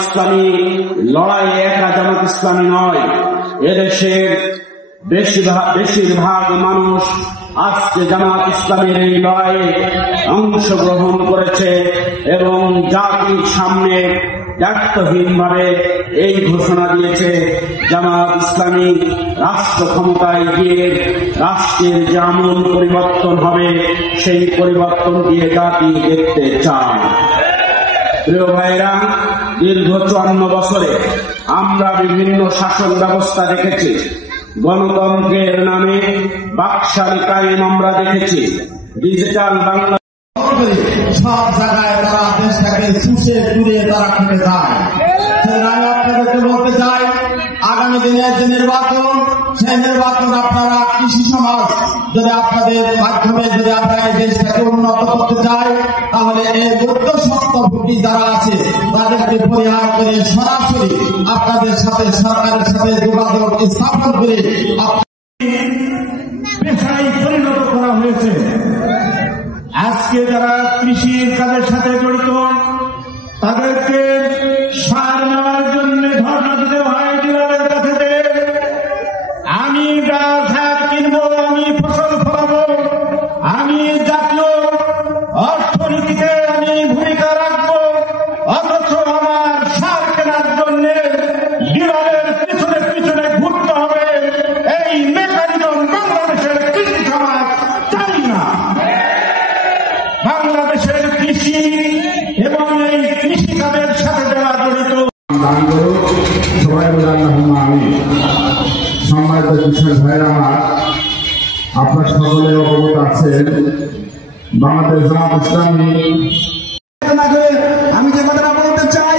ইসলামী লড়াই একা জামাত ইসলামী নয়, এদেশের বেশিরভাগ মানুষ আজকে জামাত ইসলামীর এই লড়াইয়ে অংশগ্রহণ করেছে এবং জাতির সামনে দায়িত্বহীনভাবে এই ঘোষণা দিয়েছে, জামাত ইসলামী রাষ্ট্র ক্ষমতায় গিয়ে রাষ্ট্রের যে আমূল পরিবর্তন হবে সেই পরিবর্তন দিয়ে জাতি দেখতে চায়। প্রিয় ভাইরা, দীর্ঘ 54 বছরে আমরা বিভিন্ন শাসন ব্যবস্থা দেখেছি, গণতন্ত্রের নামে বাকশাল কায়েম আমরা দেখেছি, ডিজিটাল বাংলা সব জায়গায় তারা দেশটাকে চুষে চুড়ে তারা খেতে যায়। আমি আপনাদেরকে বলতে চাই, আগামী দিনের যে নির্বাচন, সেই নির্বাচন আপনারা কৃষি সমাজ যদি আপনাদের মাধ্যমে যদি আপনারা এই দেশটাকে উন্নত করতে চাই, তাহলে এই মধ্যস্বত্বভোগী যারা আছে তাদেরকে পরিহার করে সরাসরি আপনাদের সাথে সরকারের সাথে যোগাযোগ স্থাপন করে পেশায় পরিণত করা হয়েছে। আজকে যারা কৃষির কাজের সাথে জড়িত তাদেরকে সার নেওয়ার জন্য ধর্ণা দিতে হয় ডিলারের কাছে যে আমি গাছ কিনবো, আমি ফসল ফলাবো, আমি জাতীয় অর্থনীতিতে আমি ভূমিকা রাখবো, অথচ আমার সার কেনার জন্য ডিলারের পিছনে পিছনে ঘুরতে হবে। এই মেকানিজম বাংলাদেশের কৃষি সমাজ চাই না। বাংলাদেশের কৃষি এবং এই কৃষিকাজের সাথে যারা জড়িত সবাই বলে আমি সম্মানিত কৃষক ভাইরা আমার, আপনার সকলে অবগত আছেন বাংলাদেশ জামাত ইসলামী। আমি যে কথাটা বলতে চাই,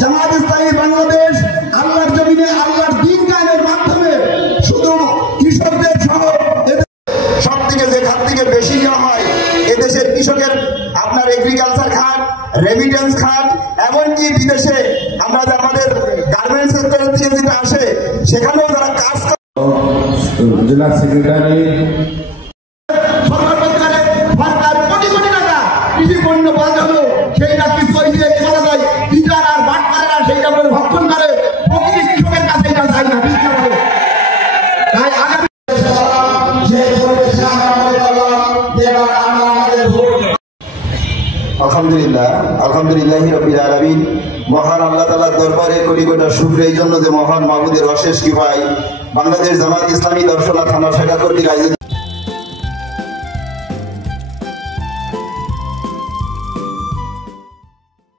জামাত ইসলামী বাংলাদেশ আল্লাহর জমিনে আল্লাহর দ্বীন কায়েমের মাধ্যমে শুধু কৃষকদের সহ সব থেকে যে খাত থেকে বেশি নেওয়া হয় এদেশের কৃষকের আপনার এগ্রিকালচার খাত, রেমিটেন্স খাত, এমনকি বিদেশে আমরা যে আমাদের গার্মেন্টস সেক্টরের থেকে যেটা আসে সেখানেও যারা কাজ করে। জেলা সেক্রেটারি সরকার কোটি কোটি টাকা কৃষি পণ্য বাজানো, সেইটা কিছু বলা যায় বিচার আর বাটপাড়া সেইটা করে ভক্ষণ করে, প্রকৃতি কৃষকের কাছে এটা যায় না বিচার করে। তাই আগামী আলহামদুলিল্লাহ, আলহামদুলিল্লাহি রাব্বিল আলামিন। মহান আল্লাহ তাআলার দরবারে কোটি কোটি শুকর এই জন্য যে মহান মাবুদের অশেষ কৃপায় বাংলাদেশ জামাত ইসলামী দর্শনা থানা শাখা কর্তৃক আয়োজিত